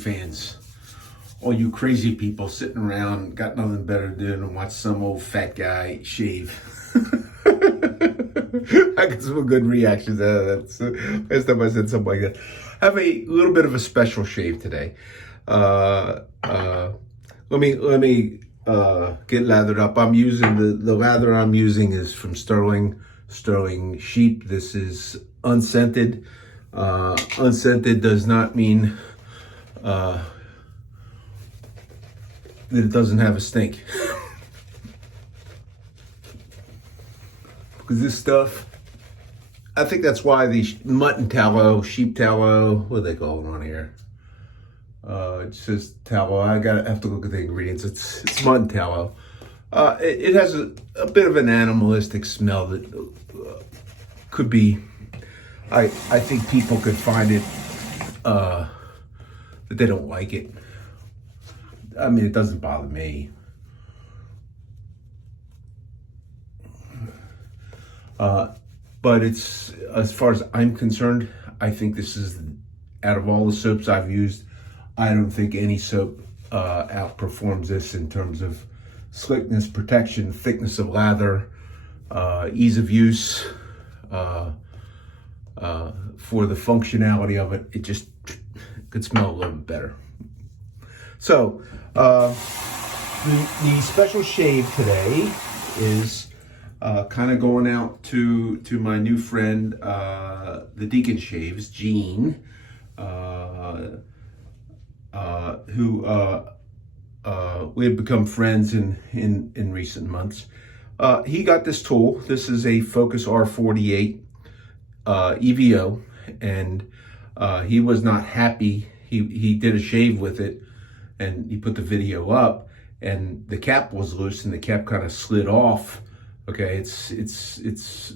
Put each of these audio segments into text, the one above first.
fans, all you crazy people sitting around, got nothing better to do than watch some old fat guy shave. I got some good reactions out of that. Last time I said something like that. I have a little bit of a special shave today. Let me get lathered up. I'm using the lather I'm using is from Sterling Sheep. This is unscented. Unscented does not mean that it doesn't have a stink. Because this stuff, I think that's why the mutton tallow, sheep tallow, what do they call it on here? It says tallow. I have to look at the ingredients. It's mutton tallow. It has a bit of an animalistic smell that could be. I think people could find it that they don't like it. I mean, it doesn't bother me. But it's, as far as I'm concerned, I think this is, out of all the soaps I've used, I don't think any soap outperforms this in terms of slickness, protection, thickness of lather, ease of use, for the functionality of it. It just could smell a little bit better. So, the special shave today is kind of going out to my new friend, the Deacon Shaves, Gene, who we had become friends in recent months. He got this tool. This is a Focus R48 EVO, and he was not happy. He did a shave with it, and he put the video up, and the cap was loose, and the cap kind of slid off. Okay, it's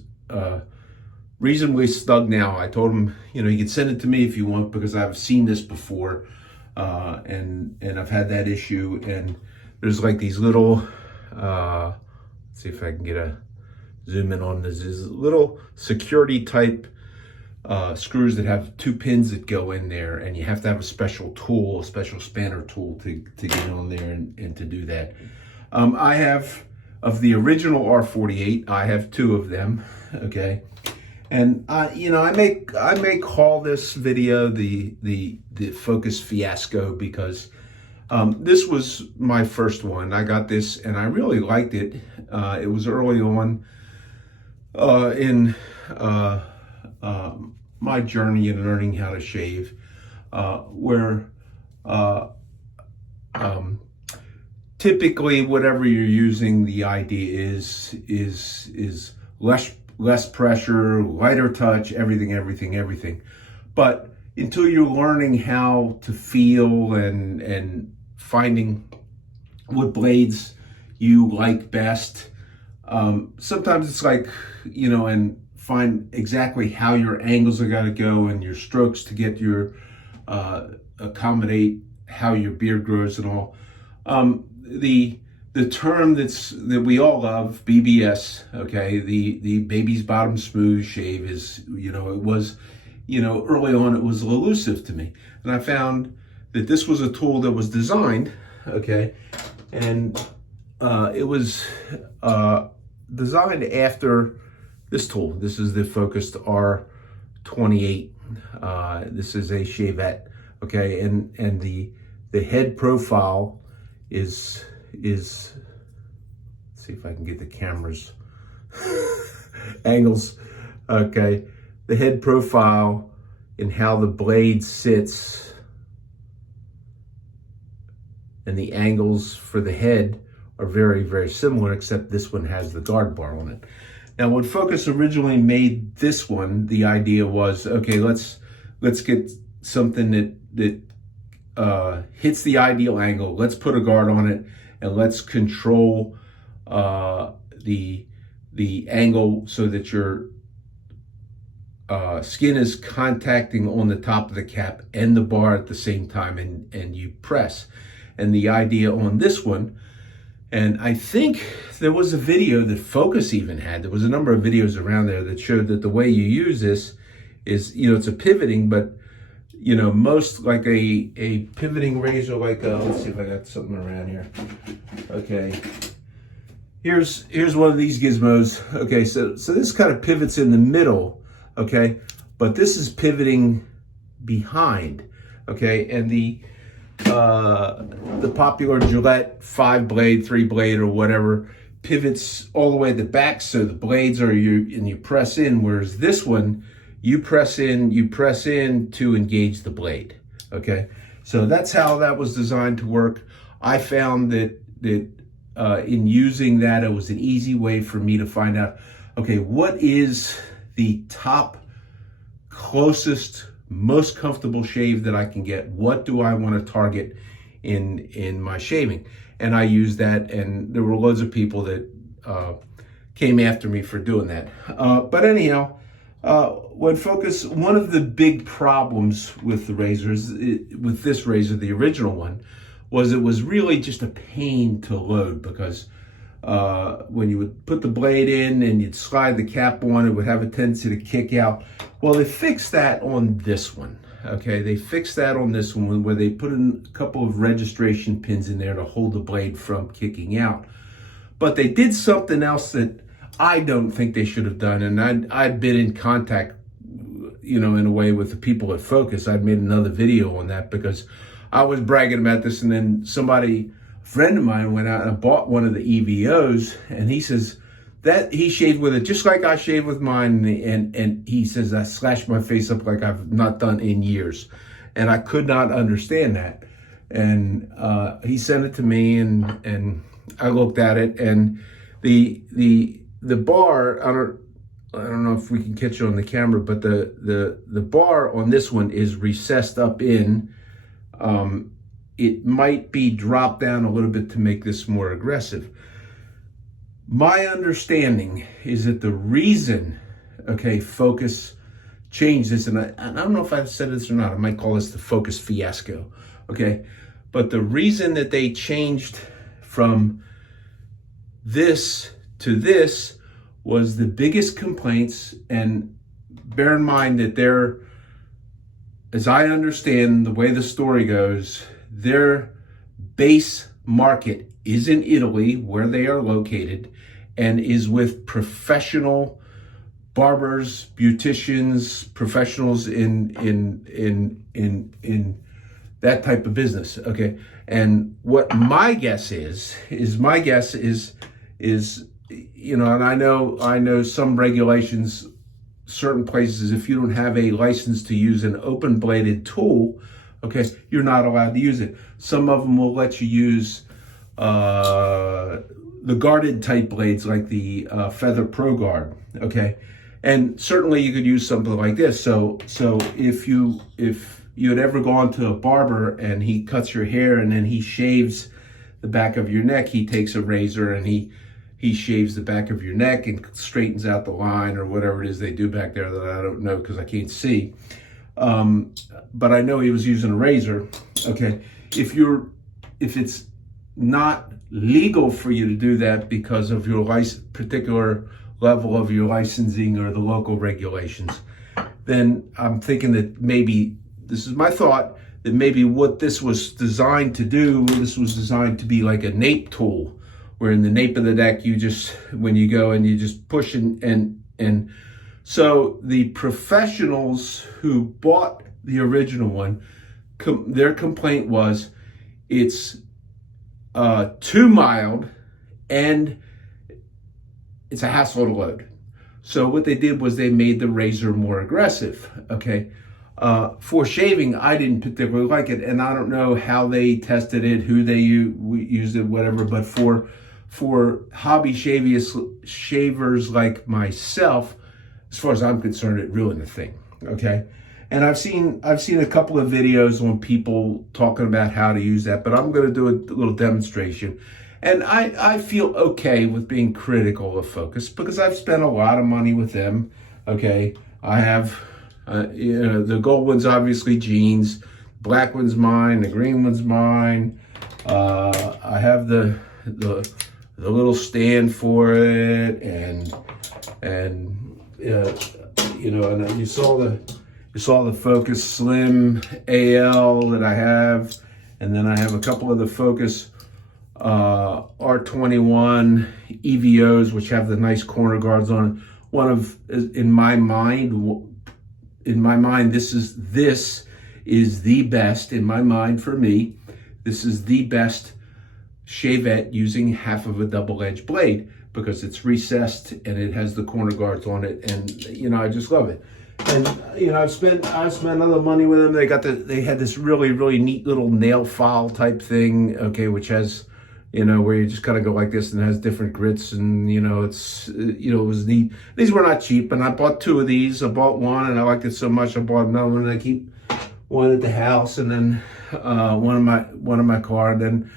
reasonably snug now. I told him, you know, you can send it to me if you want, because I've seen this before, and I've had that issue. And there's like these little, let's see if I can get a zoom in on this. These little security type screws that have 2 pins that go in there, and you have to have a special tool, a special spanner tool to get on there and to do that. I have, of the original R48, I have 2 of them, okay? And you know, I may call this video the Focus Fiasco, because this was my first one. I got this and I really liked it. It was early on in my journey in learning how to shave, where typically, whatever you're using, the idea is less pressure, lighter touch, everything. But until you're learning how to feel and finding what blades you like best, sometimes it's like, you know, and find exactly how your angles are going to go and your strokes to get your accommodate how your beard grows and all. The term that we all love, BBS, okay, the baby's bottom smooth shave is, you know, it was, you know, early on it was elusive to me. And I found that this was a tool that was designed, okay, and it was designed after this tool. This is the Focus R28. This is a shavette, okay, and the head profile is let's see if I can get the camera's angles. Okay, the head profile and how the blade sits and the angles for the head are very, very similar, except this one has the guard bar on it. Now, when Focus originally made this one, the idea was, okay, let's get something that hits the ideal angle. Let's put a guard on it, and let's control the angle so that your skin is contacting on the top of the cap and the bar at the same time, and you press. And the idea on this one, and I think there was a video that Focus even had. There was a number of videos around there that showed that the way you use this is, you know, it's a pivoting, but you know, most like a pivoting razor, like let's see if I got something around here. Okay, here's one of these gizmos. Okay, so this kind of pivots in the middle. Okay, but this is pivoting behind. Okay, and the popular Gillette 5-blade, 3-blade, or whatever pivots all the way to the back, so the blades are you press in, whereas this one you press in to engage the blade. Okay, so that's how that was designed to work. I found that in using that, it was an easy way for me to find out, okay, what is the top, closest, most comfortable shave that I can get? What do I want to target in my shaving? And I used that, and there were loads of people that came after me for doing that. But anyhow, one of the big problems with the razors, with this razor, the original one, was it was really just a pain to load, because when you would put the blade in and you'd slide the cap on, it would have a tendency to kick out. Well, they fixed that on this one. Okay, they fixed that on this one, where they put in a couple of registration pins in there to hold the blade from kicking out. But they did something else that I don't think they should have done, and I'd been in contact, you know, in a way with the people at Focus. I'd made another video on that because I was bragging about this, and then a friend of mine went out and bought one of the EVOs, and he says that he shaved with it just like I shaved with mine, and he says I slashed my face up like I've not done in years, and I could not understand that. And he sent it to me, and I looked at it, and the bar, I don't know if we can catch it on the camera, but the bar on this one is recessed up in. It might be dropped down a little bit to make this more aggressive. My understanding is that the reason, okay, Focus changed this, and I don't know if I've said this or not, I might call this the Focus fiasco, okay? But the reason that they changed from this to this was the biggest complaints, and bear in mind that they're, as I understand the way the story goes, their base market is in Italy, where they are located, and is with professional barbers, beauticians, professionals in that type of business. Okay, and what my guess is, you know, and I know some regulations, certain places, if you don't have a license to use an open bladed tool, okay, you're not allowed to use it. Some of them will let you use the guarded type blades, like the Feather Pro Guard, okay? And certainly you could use something like this. So if you had ever gone to a barber and he cuts your hair and then he shaves the back of your neck, he takes a razor and he shaves the back of your neck and straightens out the line, or whatever it is they do back there that I don't know because I can't see. But I know he was using a razor. Okay, if it's not legal for you to do that because of your particular level of your licensing or the local regulations, then I'm thinking that maybe, this is my thought, that maybe what this was designed to do, this was designed to be like a nape tool, where in the nape of the neck, you just, when you go and you just push and so the professionals who bought the original one, their complaint was it's too mild and it's a hassle to load. So what they did was they made the razor more aggressive, okay? For shaving, I didn't particularly like it, and I don't know how they tested it, who they used it, whatever, but for hobby shavers like myself, as far as I'm concerned, it ruined the thing, okay? And I've seen a couple of videos on people talking about how to use that, but I'm gonna do a little demonstration. And I feel okay with being critical of Focus because I've spent a lot of money with them, okay? I have, you know, the gold one's obviously Gene's, black one's mine, the green one's mine. I have the little stand for it, and you know, and you saw You saw the Focus Slim AL that I have, and then I have a couple of the Focus R21 EVOs, which have the nice corner guards on it. One of, in my mind, this is the best, in my mind, for me. This is the best shavette using half of a double-edged blade, because it's recessed and it has the corner guards on it, and I just love it. And I've spent other money with them. They had this really neat little nail file type thing, okay, which has where you just kind of go like this and it has different grits, and it was neat. These were not cheap, and I bought 2 of these. I bought one and I liked it so much I bought another one, and I keep one at the house, and then one in my car, and then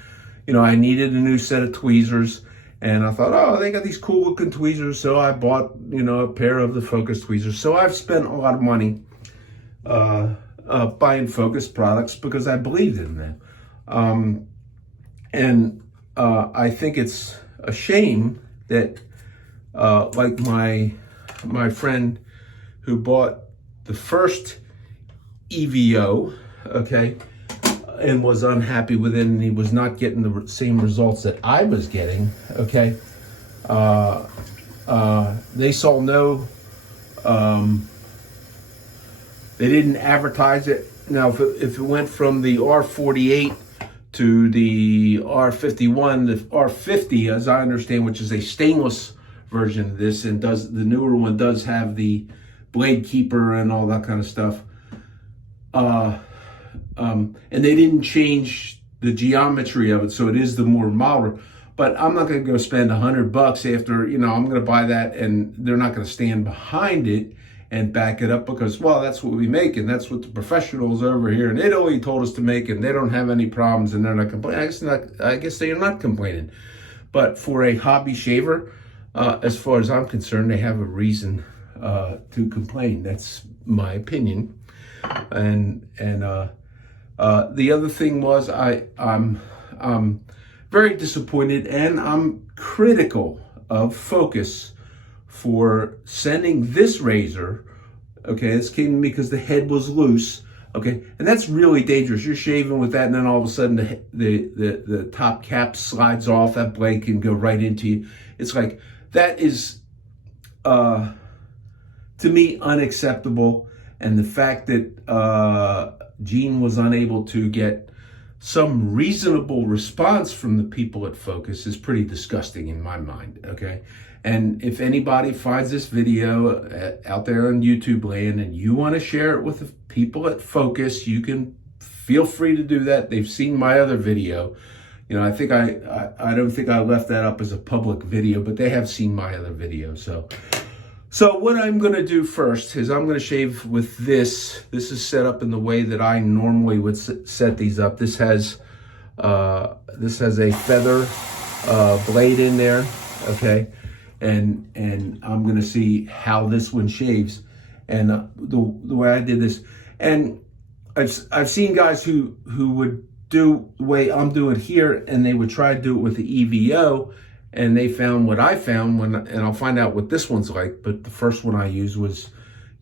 I needed a new set of tweezers. And I thought, oh, they got these cool looking tweezers. So I bought, a pair of the Focus tweezers. So I've spent a lot of money buying Focus products because I believed in them. I think it's a shame that, like my friend who bought the first EVO, okay, and was unhappy with it, and he was not getting the same results that I was getting, okay. They saw no, they didn't advertise it. Now, if it went from the R48 to the R51, the R50, as I understand, which is a stainless version of this, and the newer one does have the blade keeper and all that kind of stuff. And they didn't change the geometry of it, so it is the more milder. But I'm not going to go spend $100 after, I'm going to buy that, and they're not going to stand behind it and back it up because, well, that's what we make, and that's what the professionals over here in Italy told us to make, and they don't have any problems, and they're not complaining. I guess they are not complaining. But for a hobby shaver, as far as I'm concerned, they have a reason to complain. That's my opinion. And the other thing was I'm very disappointed, and I'm critical of Focus for sending this razor. Okay, this came to me because the head was loose. Okay, and that's really dangerous. You're shaving with that, and then all of a sudden the top cap slides off. That blade can go right into you. It's like, that is to me unacceptable. And the fact that Gene was unable to get some reasonable response from the people at Focus is pretty disgusting in my mind, okay? And if anybody finds this video out there on YouTube land and you want to share it with the people at Focus, you can feel free to do that. They've seen my other video. I think I don't think I left that up as a public video, but they have seen my other video. So what I'm going to do first is I'm going to shave with this. This is set up in the way that I normally would set these up. This has a feather blade in there, okay? And I'm going to see how this one shaves, and the way I did this. And I've seen guys who would do the way I'm doing here, and they would try to do it with the EVO. And they found what I found and I'll find out what this one's like, but the first one I used was,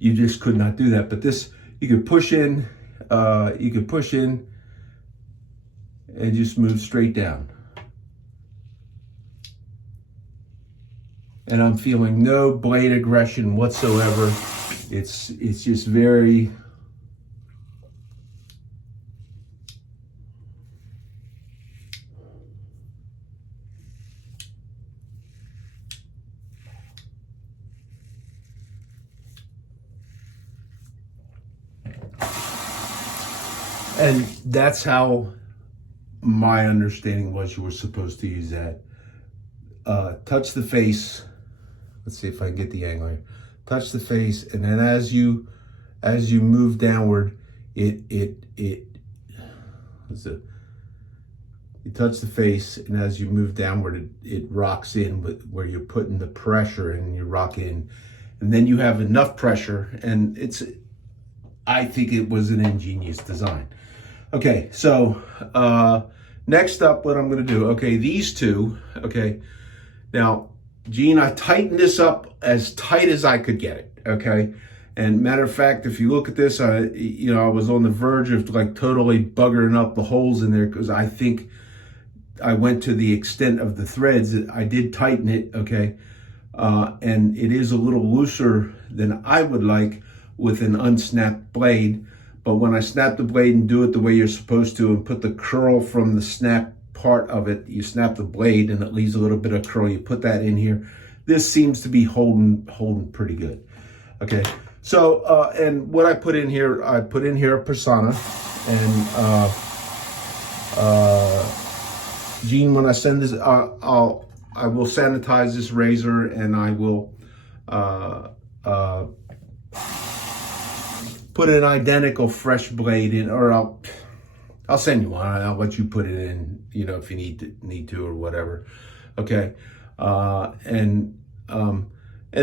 you just could not do that. But this, you could push in and just move straight down. And I'm feeling no blade aggression whatsoever. It's just very, and that's how my understanding was you were supposed to use that. Touch the face. Let's see if I can get the angle here. Touch the face, and then as you move downward, you touch the face, and as you move downward, it rocks in where you're putting the pressure, and you rock in, and then you have enough pressure, and I think it was an ingenious design. Okay, so next up, what I'm going to do, okay, these two, okay, now, Gene, I tightened this up as tight as I could get it, okay, And matter of fact, if you look at this, I was on the verge of like totally buggering up the holes in there, because I think I went to the extent of the threads. I did tighten it, okay? And it is a little looser than I would like with an unsnapped blade. But when I snap the blade and do it the way you're supposed to and put the curl from the snap part of it, you snap the blade and it leaves a little bit of curl, you put that in here. This seems to be holding pretty good. Okay, so and what I put in here a Persona, and Gene, when I send this, I will sanitize this razor, and I will put an identical fresh blade in, or I'll send you one. I'll let you put it in, if you need to or whatever. Okay, and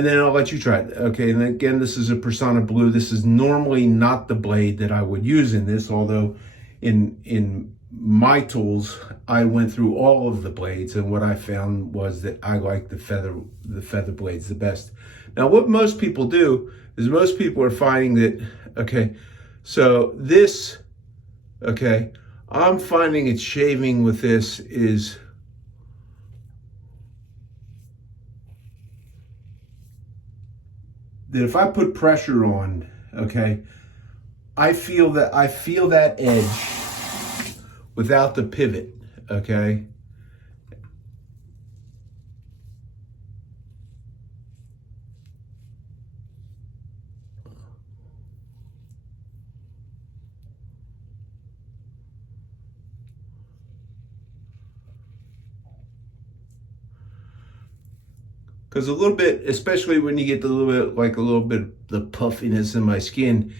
then I'll let you try it. Okay, and again, this is a Persona Blue. This is normally not the blade that I would use in this, although in my tools, I went through all of the blades, and what I found was that I like the feather blades the best. Now, what most people do is most people are finding that, okay, so this, okay, I'm finding it shaving with this is that if I put pressure on, okay, I feel that edge without the pivot, okay? Because a little bit, especially when you get a little bit the puffiness in my skin,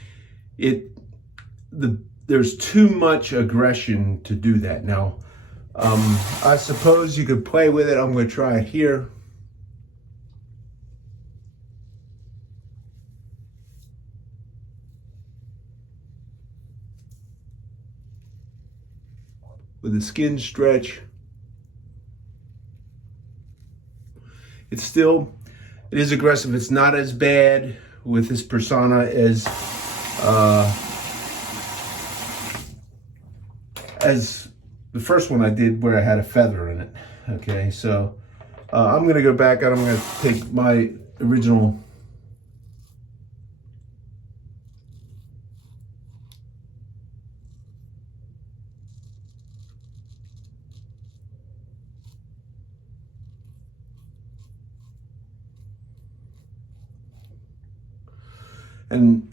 there's too much aggression to do that. Now, I suppose you could play with it. I'm going to try it here. With a skin stretch. It is aggressive. It's not as bad with this Persona as the first one I did, where I had a feather in it. Okay, so I'm gonna go back and I'm gonna take my original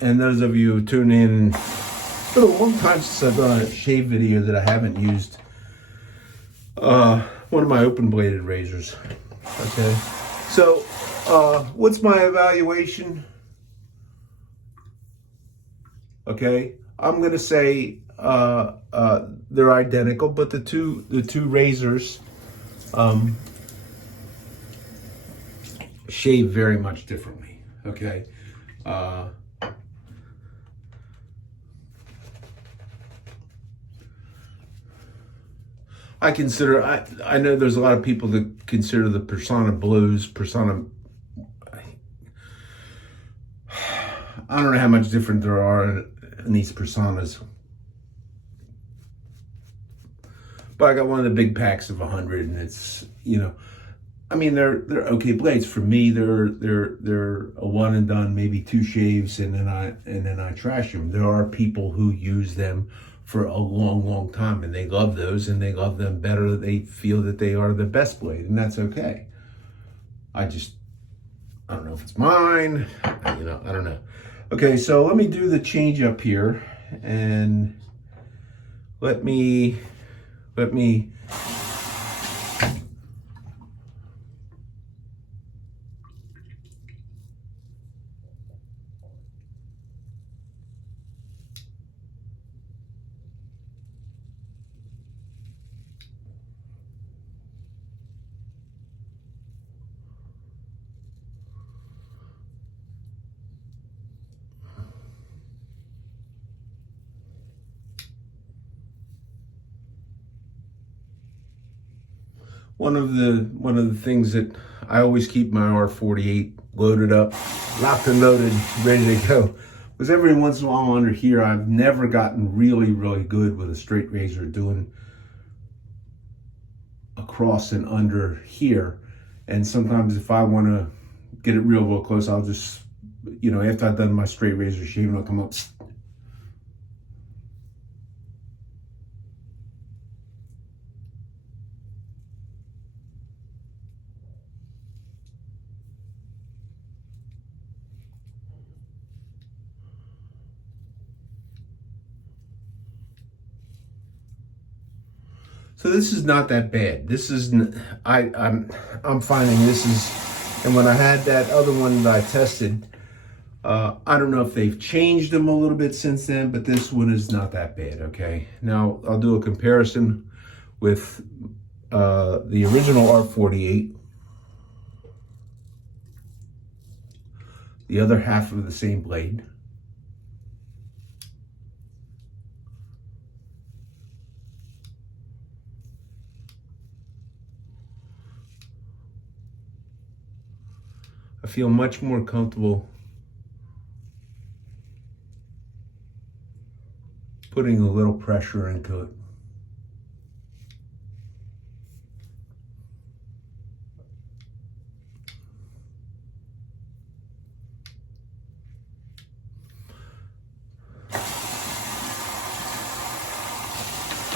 and those of you who tune in, it's been a long time since I've done a shave video that I haven't used one of my open bladed razors. Okay, so what's my evaluation? Okay, I'm gonna say they're identical, but the two razors shave very much differently. Okay. I know there's a lot of people that consider the Persona Blues, I don't know how much different there are in these Personas. But I got one of the big packs of 100, and it's, I mean, they're okay blades. For me, they're a one and done, maybe two shaves, and then I trash them. There are people who use them for a long time, and they love those, and they love them better. They feel that they are the best blade, and that's okay. I don't know if it's mine, I don't know. Okay, so let me do the change up here, and let me one of the things that I always keep my R48 loaded up, locked and loaded, ready to go. Because every once in a while under here, I've never gotten really good with a straight razor doing across and under here. And sometimes if I want to get it real close, I'll just, you know, after I've done my straight razor shaving, I'll come up. So this is not that bad. This is, I'm finding this is, and when I had that other one that I tested, I don't know if they've changed them a little bit since then, but this one is not that bad, okay? Now, I'll do a comparison with the original R48, the other half of the same blade. I feel much more comfortable putting a little pressure into it.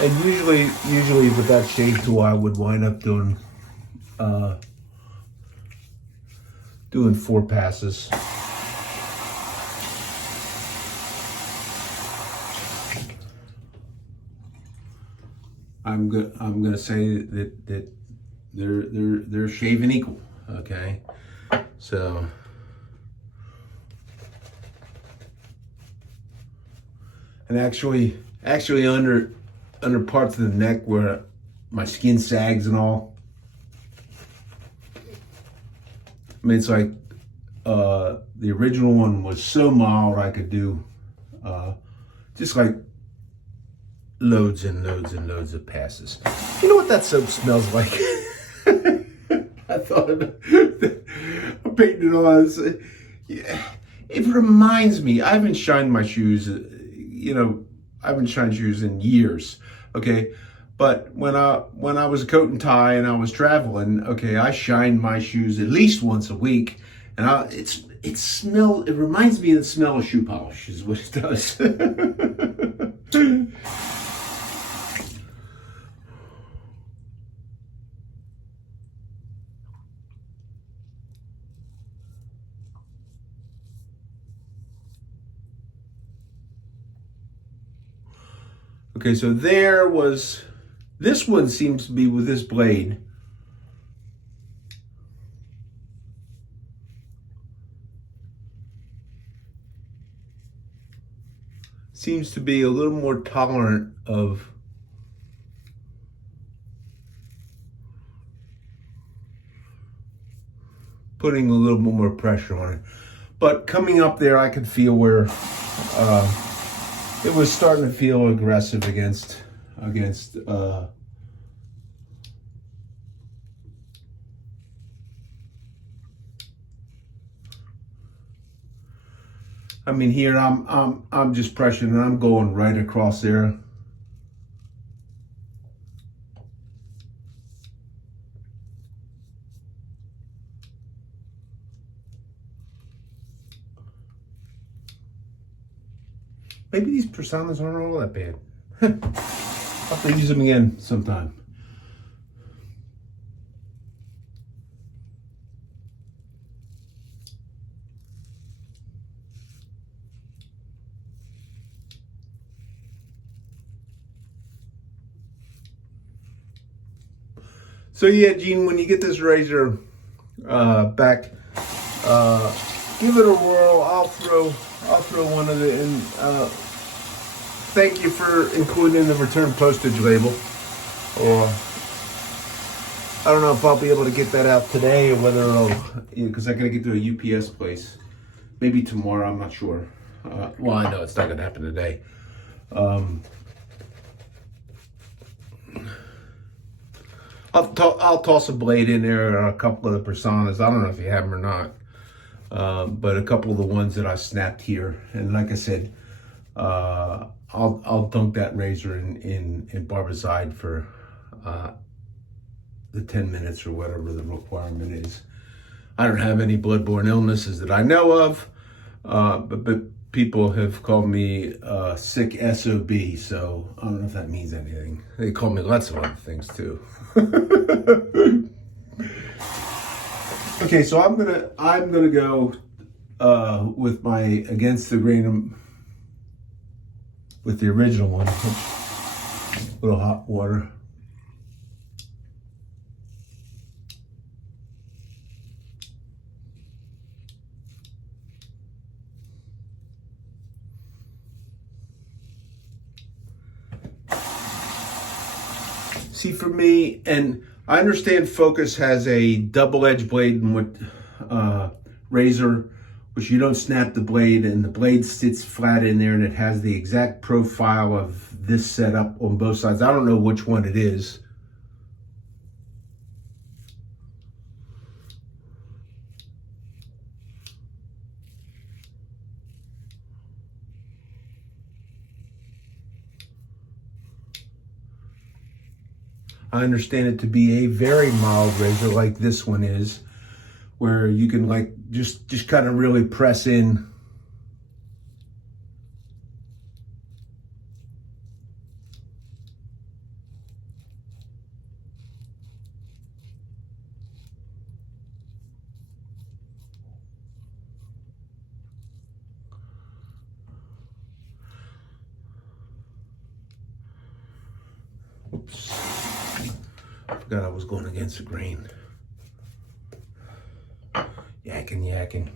And usually with that shave tool, I would wind up doing 4 passes. I'm gonna say that they're shaving equal. Okay, so and actually under parts of the neck where my skin sags and all. I mean, it's like the original one was so mild I could do just like loads and loads of passes. You know what that soap smells like? I thought I'm painting it on. Yeah, it reminds me. I haven't shined my shoes. You know, I haven't shined shoes in years. Okay. But when I was a coat and tie and I was traveling, okay, I shined my shoes at least once a week, and it reminds me of the smell of shoe polish is what it does. Okay, so this one seems to be with this blade. Seems to be a little more tolerant of putting a little bit more pressure on it. But coming up there, I could feel where it was starting to feel aggressive against I mean, here I'm just pressuring and I'm going right across there. Maybe these personas aren't all that bad. I'll have to use them again sometime. So yeah, Gene, when you get this razor back, give it a whirl. I'll throw one of the in. Thank you for including the return postage label. Or I don't know if I'll be able to get that out today or whether it'll, because I gotta get to a UPS place. Maybe tomorrow, I'm not sure. Well, I know it's not gonna happen today. I'll toss a blade in there or a couple of the personas. I don't know if you have them or not, but a couple of the ones that I snapped here. And like I said, I'll dunk that razor in barbicide for the 10 minutes or whatever the requirement is. I don't have any bloodborne illnesses that I know of, but people have called me sick SOB, so I don't know if that means anything. They call me lots of other things too. Okay, so I'm gonna go with my against the grain with the original one. A little hot water. See, for me, and I understand Focus has a double-edged blade with razor, which you don't snap the blade, and the blade sits flat in there, and it has the exact profile of this setup on both sides. I don't know which one it is. I understand it to be a very mild razor like this one is, where you can like just kind of really press in. Oops. I forgot I was going against the grain. Yakking.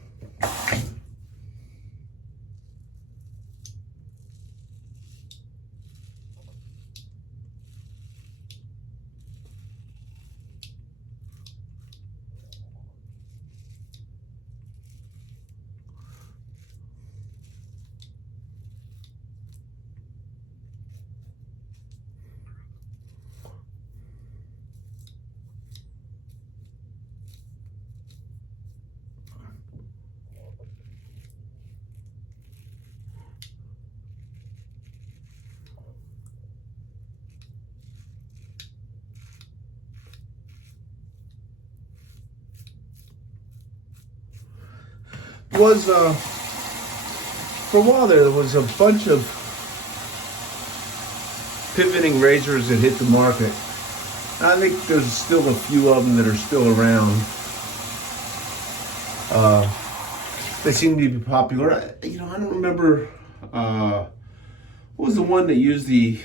Was for a while there was a bunch of pivoting razors that hit the market. I think there's still a few of them that are still around. They seem to be popular. I don't remember what was the one that used the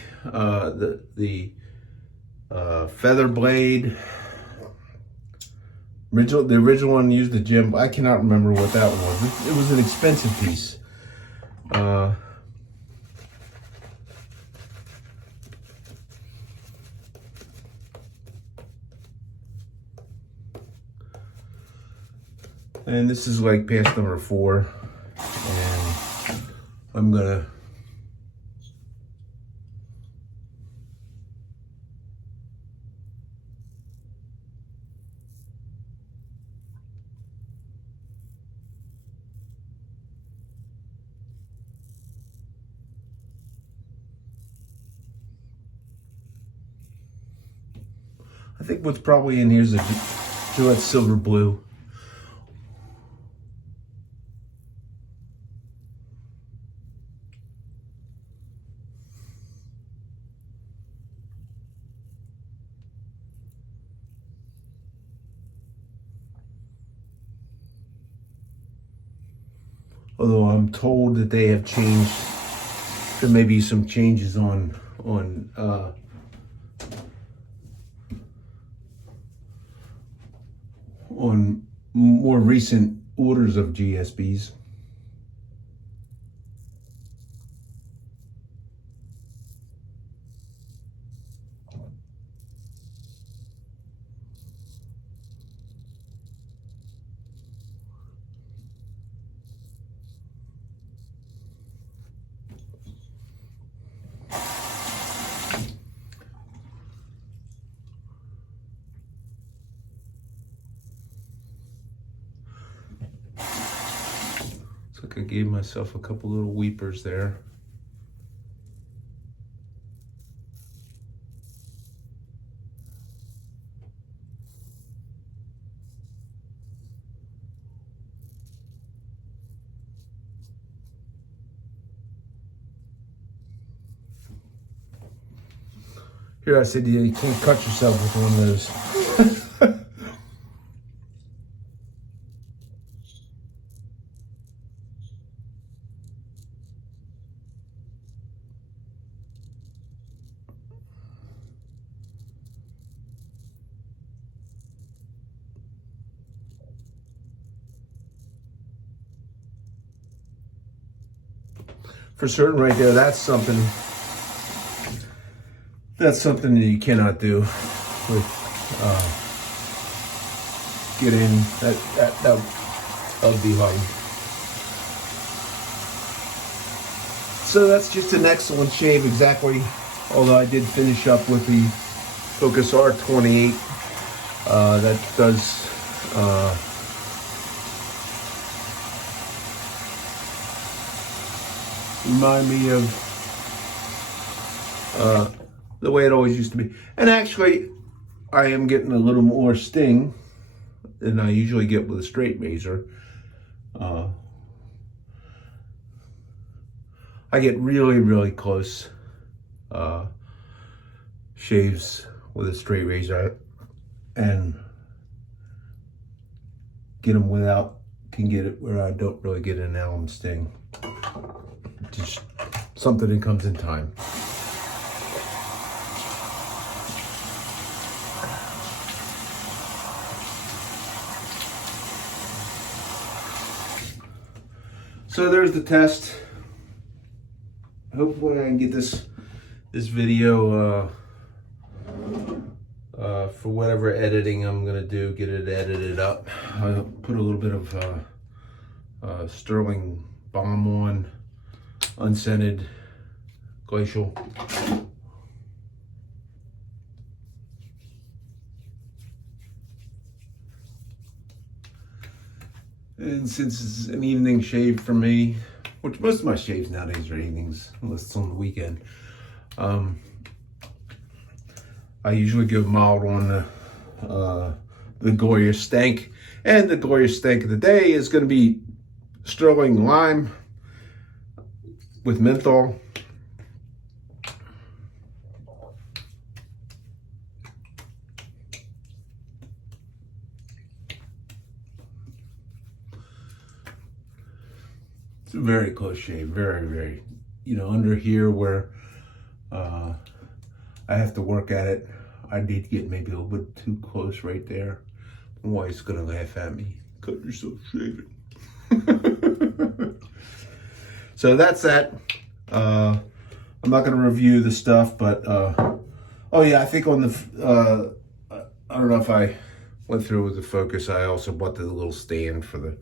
feather blade. The original one used the gem. I cannot remember what that one was. It was an expensive piece. And this is like pass number 4. And I'm gonna I think what's probably in here is a Gillette Silver Blue. Although I'm told that they have changed, there may be some changes on more recent orders of GSBs. I gave myself a couple little weepers there. Here I said you can't cut yourself with one of those. For certain right there, that's something that you cannot do with getting that would be hard. So that's just an excellent shave, exactly. Although I did finish up with the Focus R48. That does remind me of the way it always used to be. And actually, I am getting a little more sting than I usually get with a straight razor. I get really, really close shaves with a straight razor, and get them without, can get it where I don't really get an alum sting. Just something that comes in time. So there's the test. Hopefully I can get this video for whatever editing I'm gonna do, get it edited up. I'll put a little bit of sterling balm on, unscented, glacial. And since it's an evening shave for me, which most of my shaves nowadays are evenings, unless it's on the weekend, I usually go mild on the Goya stank. And the Goya stank of the day is going to be sterling lime with menthol. It's a very close shave, very, very, under here where I have to work at it. I did get maybe a little bit too close right there. My wife's gonna laugh at me. Cut yourself shaving. So that's that. I'm not gonna review the stuff, but oh yeah, I think on the I don't know if I went through with the Focus. I also bought the little stand for the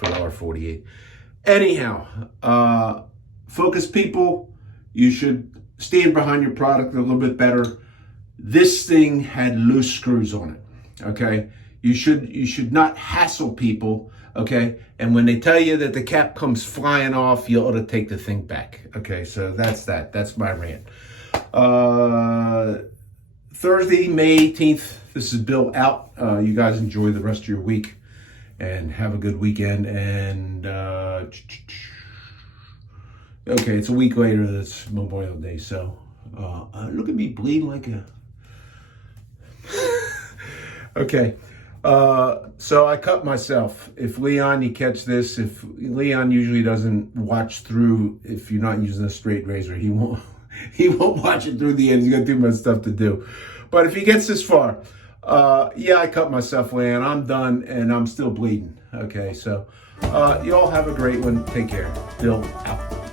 R48. Anyhow, Focus people, you should stand behind your product a little bit better. This thing had loose screws on it, okay? You should not hassle people, okay? And when they tell you that the cap comes flying off, you ought to take the thing back, okay? So that's that. That's my rant. Thursday, May 18th, this is Bill out. You guys enjoy the rest of your week and have a good weekend. And okay, it's a week later. That's Memorial Day. So look at me bleeding like a... Okay. So I cut myself. If Leon, you catch this, if Leon usually doesn't watch through, if you're not using a straight razor, he won't watch it through the end. He's got too much stuff to do. But if he gets this far, yeah, I cut myself, Leon. I'm done and I'm still bleeding. Okay, so you all have a great one. Take care. Bill out.